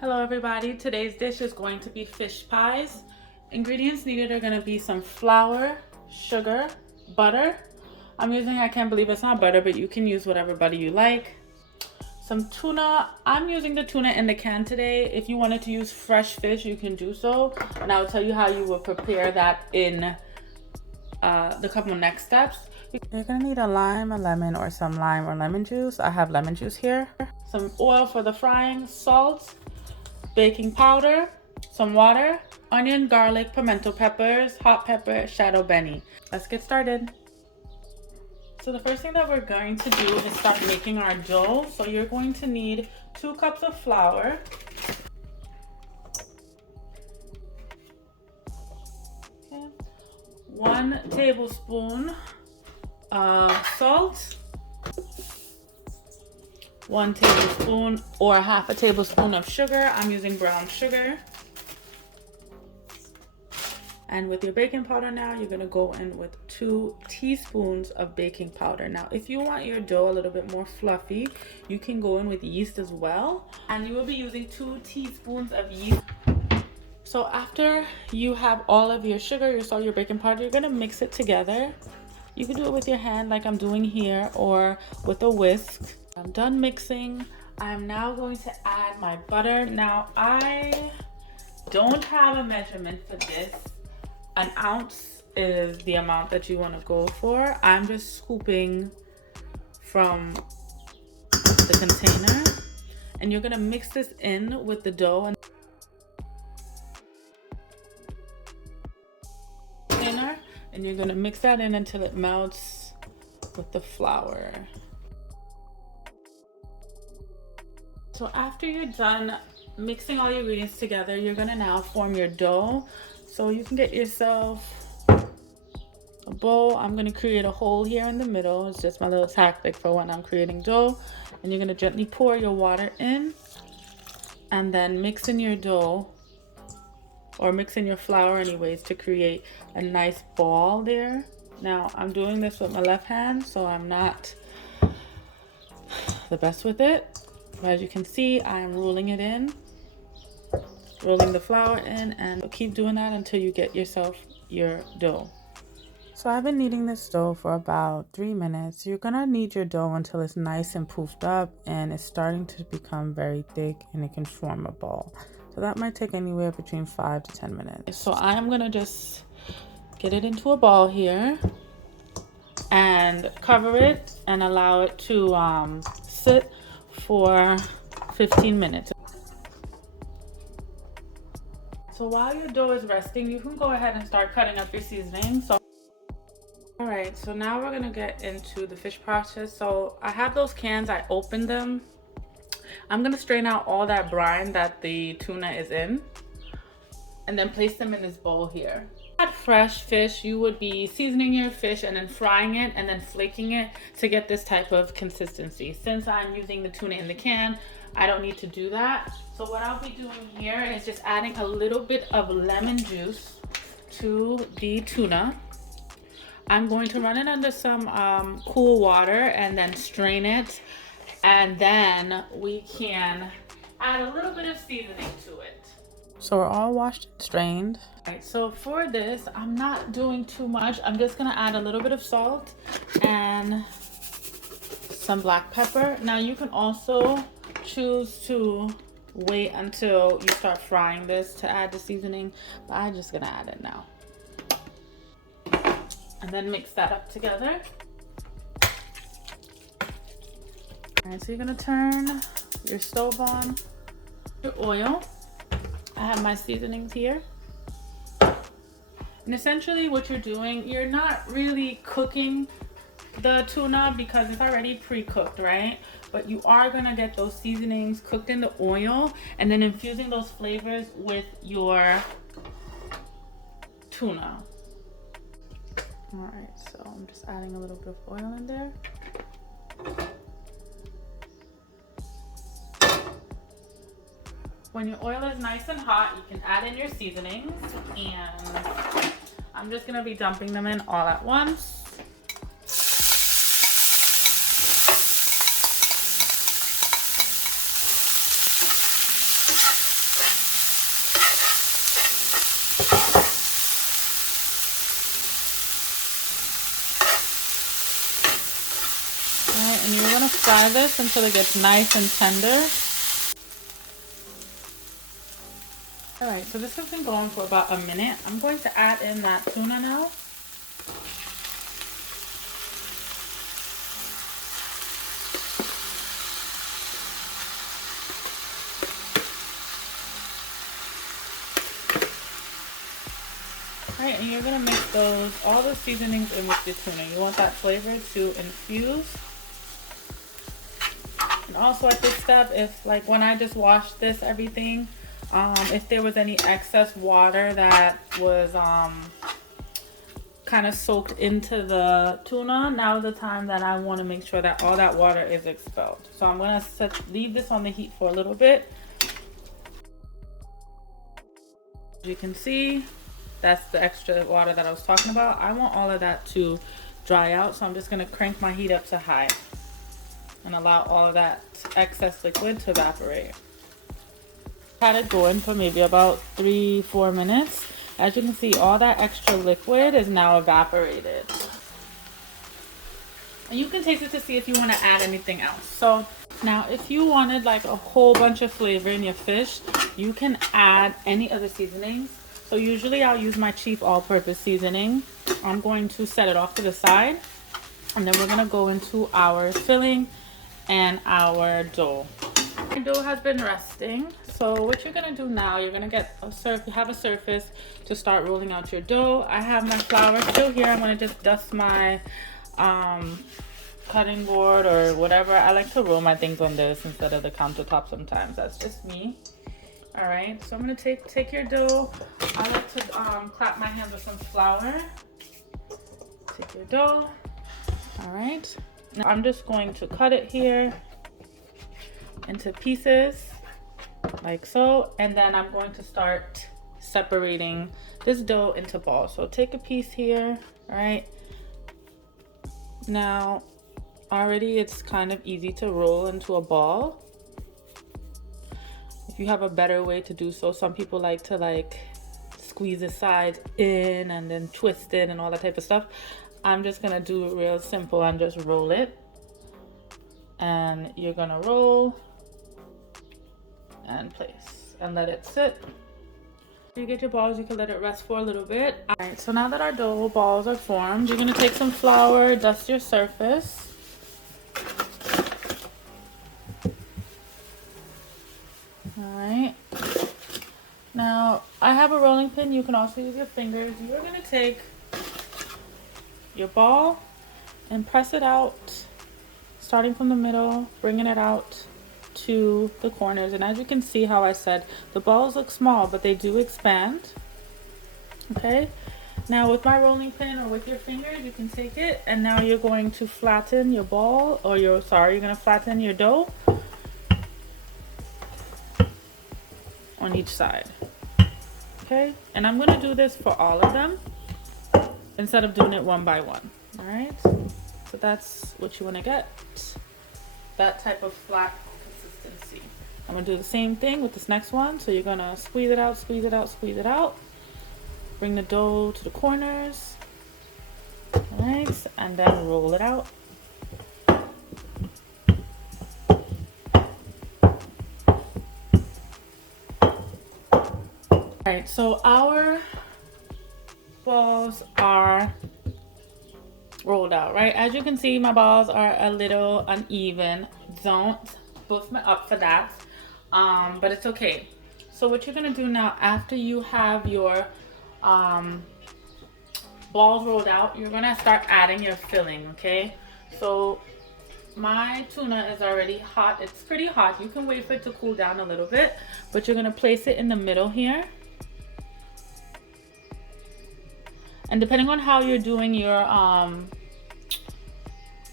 Hello everybody, today's dish is going to be fish pies. Ingredients needed are going to be some flour, sugar, butter. I'm using, I can't believe it's not butter, but you can use whatever butter you like. Some tuna. I'm using the tuna in the can today. If you wanted to use fresh fish, you can do so. And I'll tell you how you would prepare that in the couple next steps. You're gonna need a lime, a lemon, or some lime or lemon juice. I have lemon juice here. Some oil for the frying, salt, baking powder, some water, onion, garlic, pimento peppers, hot pepper, shadow beni. Let's get started. So the first thing that we're going to do is start making our dough. So you're going to need 2 cups of flour, okay, 1 tablespoon of salt, 1 tablespoon or half a tablespoon of sugar. I'm using brown sugar. And with your baking powder now, you're gonna go in with 2 teaspoons of baking powder. Now, if you want your dough a little bit more fluffy, you can go in with yeast as well. And you will be using 2 teaspoons of yeast. So after you have all of your sugar, your salt, your baking powder, you're gonna mix it together. You can do it with your hand like I'm doing here or with a whisk. I'm done mixing. I'm now going to add my butter. Now, I don't have a measurement for this. An ounce is the amount that you want to go for. I'm just scooping from the container, and you're gonna mix this in with the dough and container, and you're gonna mix that in until it melts with the flour. So after you're done mixing all your ingredients together, you're gonna now form your dough. So you can get yourself a bowl. I'm gonna create a hole here in the middle. It's just my little tactic for when I'm creating dough. And you're gonna gently pour your water in and then mix in your dough, or mix in your flour anyways, to create a nice ball there. Now I'm doing this with my left hand, so I'm not the best with it. But as you can see, I'm rolling it in. Rolling the flour in, and keep doing that until you get yourself your dough. So I've been kneading this dough for about 3 minutes. You're gonna knead your dough until it's nice and poofed up and it's starting to become very thick and it can form a ball. So that might take anywhere between 5 to 10 minutes. So I'm gonna just get it into a ball here and cover it and allow it to sit for 15 minutes. So while your dough is resting, you can go ahead and start cutting up your seasoning. All right, so now we're gonna get into the fish process. So I have those cans, I opened them. I'm gonna strain out all that brine that the tuna is in and then place them in this bowl here. At fresh fish, you would be seasoning your fish and then frying it and then flaking it to get this type of consistency. Since I'm using the tuna in the can, I don't need to do that. So what I'll be doing here is just adding a little bit of lemon juice to the tuna. I'm going to run it under some cool water and then strain it. And then we can add a little bit of seasoning to it. So we're all washed and strained. All right, so for this, I'm not doing too much. I'm just gonna add a little bit of salt and some black pepper. Now you can also choose to wait until you start frying this to add the seasoning, but I'm just gonna add it now. And then mix that up together. All right, so you're gonna turn your stove on, your oil. I have my seasonings here. And essentially what you're doing, you're not really cooking the tuna because it's already pre-cooked, right? But you are gonna get those seasonings cooked in the oil and then infusing those flavors with your tuna. All right, so I'm just adding a little bit of oil in there. When your oil is nice and hot, you can add in your seasonings, and I'm just gonna be dumping them in all at once. fry this until it gets nice and tender. Alright, so this has been going for about a minute. I'm going to add in that tuna now. Alright, and you're going to mix all the seasonings in with the tuna. You want that flavor to infuse. And also at this step, if like when I just washed this, everything, if there was any excess water that was kind of soaked into the tuna, now is the time that I want to make sure that all that water is expelled. So I'm going to leave this on the heat for a little bit. As you can see, that's the extra water that I was talking about. I want all of that to dry out, so I'm just going to crank my heat up to high and allow all of that excess liquid to evaporate. Had it going for maybe about 3-4 minutes. As you can see, all that extra liquid is now evaporated. And you can taste it to see if you want to add anything else. So now if you wanted like a whole bunch of flavor in your fish, you can add any other seasonings. So usually I'll use my Chief all-purpose seasoning. I'm going to set it off to the side. And then we're going to go into our filling and our dough. My dough has been resting. So what you're gonna do now, you're gonna get have a surface to start rolling out your dough. I have my flour still here. I'm gonna just dust my cutting board or whatever. I like to roll my things on this instead of the countertop sometimes. That's just me. All right, so I'm gonna take your dough. I like to clap my hands with some flour. Take your dough. All right, now I'm just going to cut it here into pieces like so, and then I'm going to start separating this dough into balls. So take a piece here. All right, now already it's kind of easy to roll into a ball. If you have a better way to do so, some people like to squeeze the sides in and then twist it and all that type of stuff. I'm just gonna do it real simple and just roll it. And you're gonna roll and place and let it sit. You get your balls, you can let it rest for a little bit. All right, so now that our dough balls are formed, you're gonna take some flour, dust your surface. All right, now I have a rolling pin. You can also use your fingers. You're gonna take your ball and press it out, starting from the middle, bringing it out to the corners. And as you can see, how I said, the balls look small, but they do expand. Okay, now with my rolling pin or with your fingers, you can take it, and now you're going to flatten your ball, or you're gonna flatten your dough on each side. Okay, and I'm gonna do this for all of them instead of doing it one by one. All right, so that's what you want to get, that type of flat consistency. I'm gonna do the same thing with this next one. So you're gonna squeeze it out, squeeze it out, squeeze it out, bring the dough to the corners. All right, and then roll it out. All right, so our balls are rolled out, right? As you can see, my balls are a little uneven. Don't boof me up for that, but it's okay. So what you're gonna do now, after you have your balls rolled out, you're gonna start adding your filling. Okay, so my tuna is already hot. It's pretty hot. You can wait for it to cool down a little bit, but you're gonna place it in the middle here. And depending on how you're doing your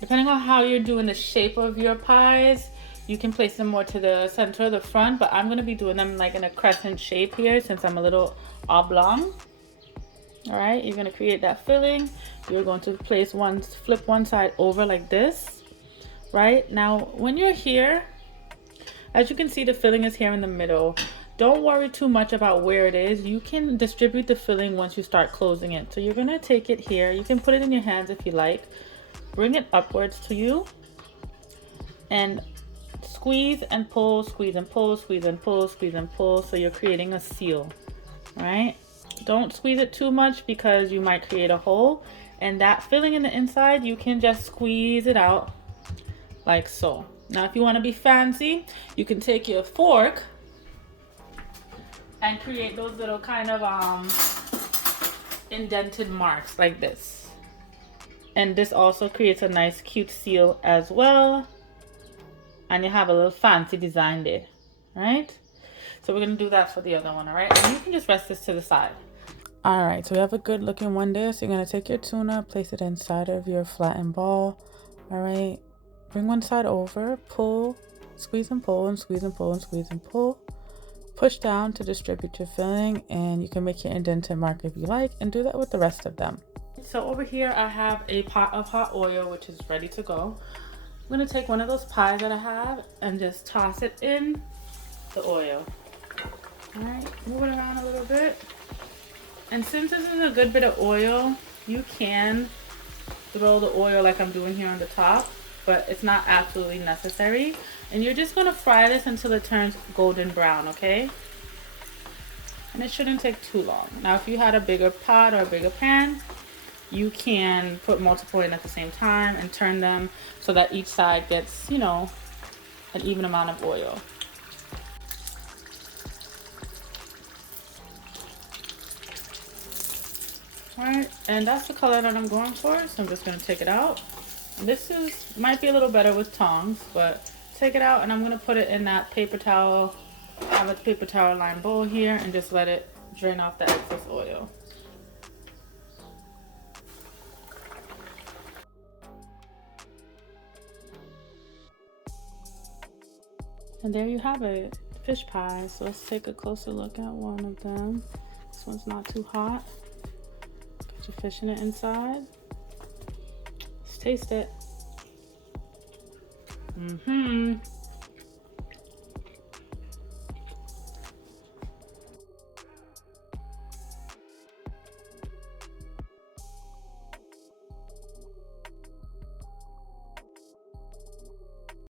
the shape of your pies, you can place them more to the center or the front, but I'm gonna be doing them like in a crescent shape here since I'm a little oblong. All right, you're gonna create that filling. You're going to flip one side over like this. Right, now when you're here, as you can see, the filling is here in the middle. Don't worry too much about where it is. You can distribute the filling once you start closing it. So you're gonna take it here. You can put it in your hands if you like. Bring it upwards to you. and squeeze and pull, squeeze and pull, squeeze and pull, squeeze and pull, so you're creating a seal, right? Don't squeeze it too much because you might create a hole, and that filling in the inside, you can just squeeze it out like so. Now if you want to be fancy, you can take your fork and create those little kind of indented marks like this, and this also creates a nice cute seal as well, and you have a little fancy design there, right? So we're gonna do that for the other one. All right, and you can just rest this to the side. All right, so we have a good looking one there. So you're gonna take your tuna, place it inside of your flattened ball. All right, bring one side over, pull, squeeze and pull, and squeeze and pull, and squeeze and pull. Push down to distribute your filling, and you can make your indented mark if you like, and do that with the rest of them. So over here I have a pot of hot oil which is ready to go. I'm gonna take one of those pies that I have and just toss it in the oil. All right, move it around a little bit. And since this is a good bit of oil, you can throw the oil like I'm doing here on the top, but it's not absolutely necessary. And you're just gonna fry this until it turns golden brown, okay? And it shouldn't take too long. Now, if you had a bigger pot or a bigger pan, you can put multiple in at the same time and turn them so that each side gets, you know, an even amount of oil. All right, and that's the color that I'm going for, so I'm just gonna take it out. This might be a little better with tongs, but take it out and I'm gonna put it in that paper towel. I have a paper towel lined bowl here, and just let it drain off the excess oil. And there you have it, fish pie. So let's take a closer look at one of them. This one's not too hot. Put your fish in it inside. Let's taste it.